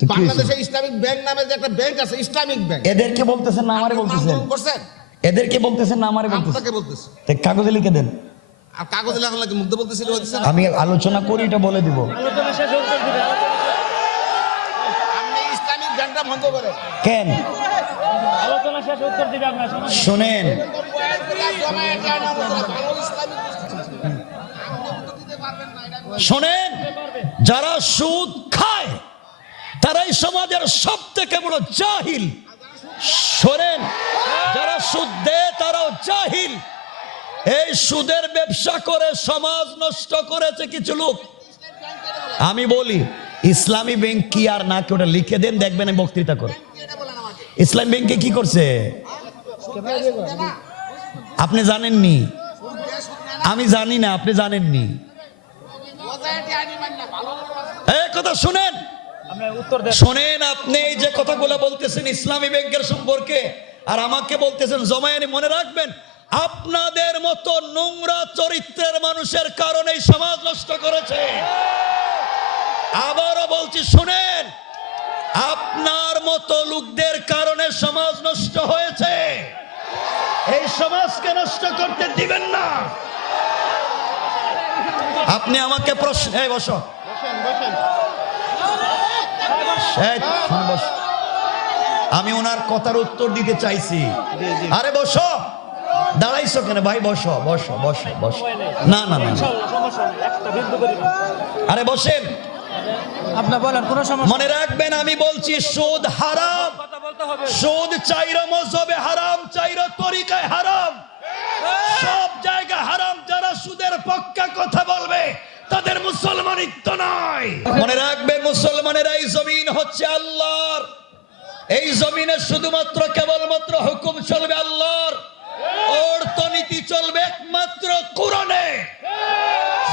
বাংলাদেশে Islamic bank নামে যে একটা ব্যাংক আছে ইসলামিক ব্যাংক। এদেরকে বলতেছেন না আমারে বলতেছেন। এদেরকে বলতেছেন না আমারে বলতেছেন। আপনাকে বলতেছি। তো কাগজে লিখে দেন। আর কাগজে লেখা লাগে মুগ্ধ বলতেছিল আমি আলোচনা করি এটা বলে দিব। আলোচনা শেষ আপনি ইসলামিক ব্যাংকটা বন্ধ করেন। কেন? আলোচনা শেষ উত্তর দিবে আপনার শোনেন। শোনেন যারা সুদ তারাই সমাজের সব থেকে বড় জাহিল। শোনেন, যারা সুদ দেয় তারাও জাহিল। এই সুদের ব্যবসা করে সমাজ নষ্ট করেছে কিছু লোক। আমি বলি, ইসলামী ব্যাংক কি আর না কি ওটা লিখে দেন, দেখবেন বক্তৃতা করে। ইসলাম ব্যাংকে কি করছে? আপনি জানেননি? আমি জানি না, আপনি জানেননি? কথা দেন শোনেন, আপনি এই যে কথাগুলো বলতেছেন ইসলামী ব্যাংকের সম্পর্কে, আর আমাকে বলতেছেন, জমায়ানি মনে রাখবেন, আপনাদের মতো নোংরা চরিত্রের মানুষের কারণে সমাজ নষ্ট করেছে। আবারও বলছি, শুনেন, আপনার মতো লোকদের কারণে সমাজ নষ্ট হয়েছে। এই সমাজকে নষ্ট করতে দিবেন না। আপনি আমাকে প্রশ্ন বসো এই, শোন, বস। আমি ওনার কথার উত্তর দিতে চাইছি। আরে বসো। দাঁড়াইছো কেন? ভাই বসো বসো বসো বসো। না না না না। ইনশাআল্লাহ সমস্যা নেই। একটা বিন্দু করি না। আরে বসেন। আপনি বলেন কোনো সমস্যা মনে রাখবেন আমি বলছি সুদ হারাম। সুদ চাইর মজবে হারাম চাইর তরিকায় হারাম। সব জায়গা হারাম যারা সুদের পক্ষে কথা বলবে তাদের মুসলমানিত্ব নয় মনে রাখবেন মুসলমানের এই জমিন হচ্ছে আল্লাহর। এই জমিনে শুধুমাত্র কেবলমাত্র হুকুম চলবে আল্লাহর। অর্থনীতি চলবে একমাত্র কোরআনে।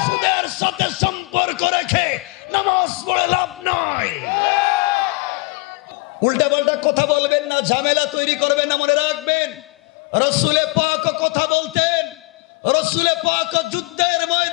সুদের সাথে সম্পর্ক রেখে নামাজ পড়ে লাভ নয় উল্টা পাল্টা কথা বলবেন না, ঝামেলা তৈরি করবেন না, মনে রাখবেন। রসুলে পাক কথা বলতেন। রসুলে পাক যুদ্ধের ময়দানে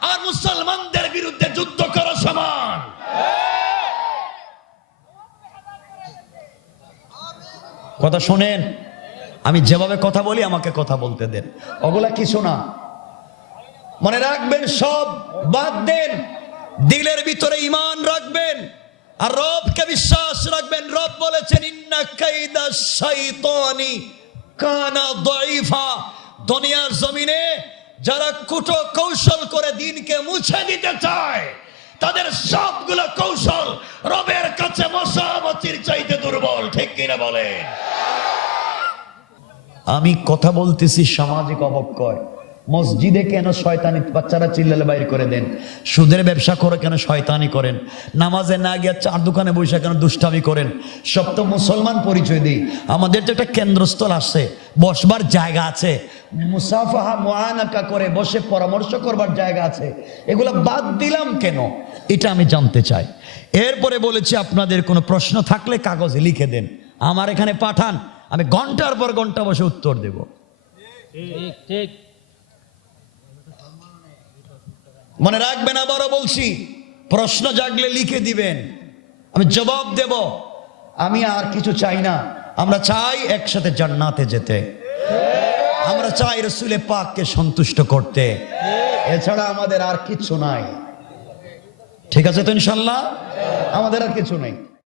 আর মুসলমানদের বিরুদ্ধে যুদ্ধ করা সমান। কথা শোনেন, আমি যেভাবে কথা বলি, আমাকে কথা বলতে দেন। ওগুলা কিছু না। মনে রাখবেন, সব বাদ দেন। দিলের ভিতরে ইমান রাখবেন। আর রবকে বিশ্বাস রাখবেন। রব বলেছেন, ইন্না কাইদা শাইতানি কানা দাইফা দুনিয়ার জমিনে যারা কুটো কৌশল করে দিনকে মুছে দিতে চায়, তাদের সবগুলো কৌশল রবের কাছে মশামতির চাইতে দুর্বল, ঠিক কিনা বলে আমি কথা বলতেছি সামাজিক অবক্ষয়। মসজিদে কেন শয়তানি বাচ্চারা চিল্লালে বাইর করে দেন? সুদের ব্যবসা করে কেন শয়তানি করেন? নামাজে না গিয়ে চার দোকানে বসে কেন দুষ্টামি করেন? সব তো মুসলমান পরিচয় দিই। আমাদের তো একটা কেন্দ্রস্থল আছে, বসবার জায়গা আছে। মুসাফাহা মোয়ানাকা করে বসে পরামর্শ করবার জায়গা আছে। এগুলো বাদ দিলাম কেন? এটা আমি জানতে চাই। এরপরে বলেছি, আপনাদের কোনো প্রশ্ন থাকলে কাগজে লিখে দেন। আমার এখানে পাঠান, আমি ঘণ্টার পর ঘণ্টা বসে উত্তর দেব। ঠিক ঠিক। মনে রাখবেন আবারও বলছি প্রশ্ন জাগলে লিখে দিবেন। আমি জবাব দেব, আমি আর কিছু চাই না। আমরা চাই একসাথে জান্নাতে যেতে। আমরা চাই রসুলে পাককে সন্তুষ্ট করতে। এছাড়া আমাদের আর কিছু নাই। ঠিক আছে তো ইনশাল্লাহ? আমাদের আর কিছু নেই।